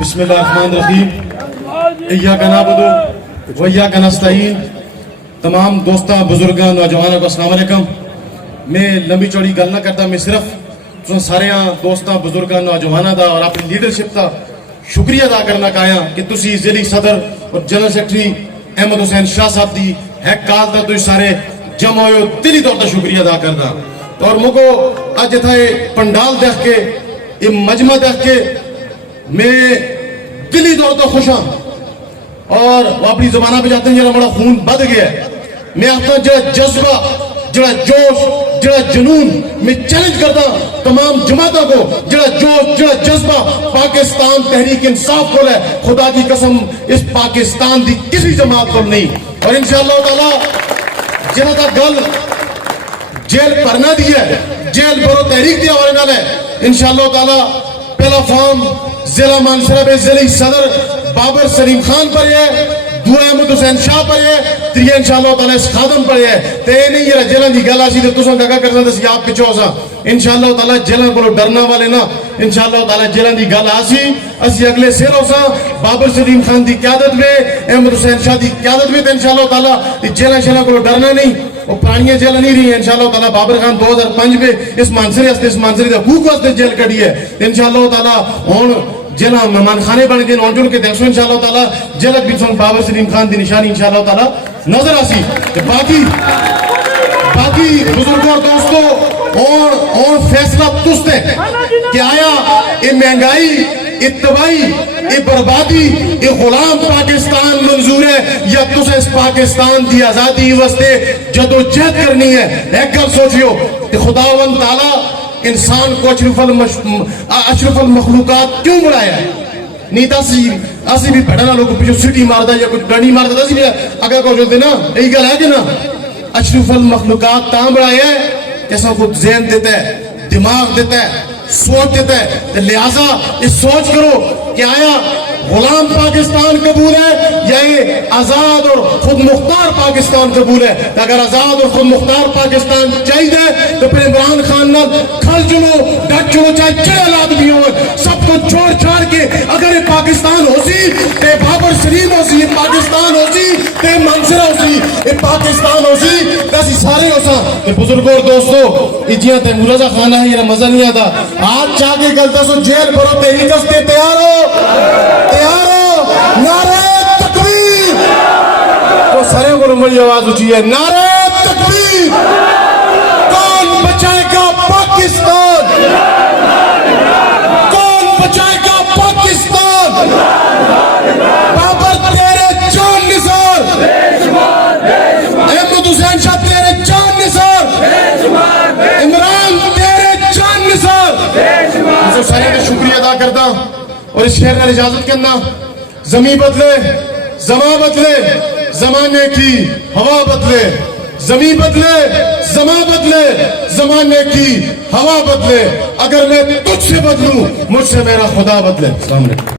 بسم اللہ الرحمن الرحیم ایاک نعبد و ایاک نستعین. تمام دوستاں بزرگاں نوجوانوں کو السلام علیکم. میں لمبی چوڑی گل نہ کرتا, میں صرف سارے دوستاں بزرگاں نوجوانوں دا اور اپنی لیڈرشپ دا شکریہ ادا کرنا چاہیا کہ تسی ضلعی صدر اور جنرل سیکرٹری احمد حسین شاہ صاحب دی ہیک کال دا تسی سارے جمع ہوئے دلی طور پر شکریہ ادا کرنا. اور مجھے اج اتھا پنڈال دیکھ کے یہ مجمع دیکھ کے میں دلی طور پر خوش ہوں. اور وہ اپنی زبانہ پہ جاتے ہیں جڑا بڑا خون بد گیا ہے. میں آتا ہوں جڑا جذبہ, جڑا جوش, جڑا جنون میں چیلنج کرتا تمام جماعتوں کو, جڑا جوش, جڑا جذبہ پاکستان تحریک انصاف کو لے, خدا کی قسم اس پاکستان دی کسی جماعت کو نہیں. اور انشاءاللہ تعالی جنہاں دا گل جیل پرنا دی ہے, جیل برو تحریک دی آوارے نال ہے, انشاءاللہ تعالی پہلا فارم ضلع مانشرہ ضلعی صدر بابر سلیم خان پر ہے, دو احمد حسین شاہ پر ہے, تریہ انشاءاللہ تعالی اس خادم پر ہے. تے نہیں یہ جیلان دی گل آسی تے تساں کہا کرنا تے سی آپ پچھو سا انشاءاللہ تعالی جیلان کو ڈرنا والے نا, انشاءاللہ تعالی جیلان دی گل آسی اسی اگلے سیر ہو سا بابر سلیم خان دی قیادت میں, احمد حسین شاہ دی قیادت میں, تے انشاءاللہ تعالی جیلان شیلان کو ڈرنا نہیں. وہ پرانیاں جیل نہیں رہی ہیں انشاءاللہ تعالی. بابر خان 2005 میں اس مانسری ہستے, اس مانسری دے حقوق واسطے جیل کڑی ہے. انشاءاللہ تعالی ہون جیلہ مہمان خانے بن گئے, ہون جن کے دیکھو انشاءاللہ تعالی جیلہ بھی سن بابر سلیم خان دی نشانی انشاءاللہ تعالی نظر آسی. باقی بزرگوں اور دوستوں اور فیصلہ تست ہے کہ آیا یہ مہنگائی, یہ تباہی, یہ بربادی, یہ غلام پاکستان منظور ہے یا تسے اس پاکستان دی آزادی واسطے جدوجہد کرنی ہے. ایک گل سوچیو کہ خداوند تعالی انسان کو اشرف المخلوقات کیوں بنایا ہے. نہیں تا اسی بھی بڑھنا لوگ پیچھو سٹی ماردا یا کچھ ڈنی ماردا اسی بھی اگر کو چلتے نا یہی گل ہے کہ نا اشرف المخلوقات تاں بنایا ہے کہ سب کو ذہن دیتا ہے, دماغ دیتا ہے, سوچ دیتا ہے. لہٰذا اس سوچ کرو کہ آیا غلام پاکستان قبول ہے یا یہ آزاد اور خود مختار پاکستان قبول ہے. اگر آزاد اور خود مختار پاکستان چاہیے تو پھر عمران خان نال کھل چلو, ڈٹ چلو, چاہے چڑے لاد بھی ہو, سب کو چھوڑ چھاڑ کے اگر یہ پاکستان ہو سی تے بابر سلیم ہو سی, پاکستان ہو سی تے منصر ہو سی, یہ پاکستان ہو سی تے اسی سارے ہو سا. بزرگوں اور دوستو اجیاں تے مرزا خانہ ہے, یہ مزہ نہیں آتا. آج چاہ کے گلتا سو جیل بھرو تحریک استے تیار ہو, نعرہ تکبیر. تو سارے کو بڑی آواز اٹھی ہے, نعرہ تکبیر. کون بچائے گا پاکستان, کون بچائے گا پاکستان. بابر تیرے جان نثار, احمد حسین شاہ تیرے جان نثار, عمران تیرے جان نثار. سارے کا شکریہ ادا کرتا اور اس شہر میں اجازت کرنا. زمین بدلے, زمان بدلے, زمانے کی ہوا بدلے, زمین بدلے, زمان بدلے, زمانے کی ہوا بدلے. اگر میں تجھ سے بدلوں مجھ سے میرا خدا بدلے. السلام علیکم.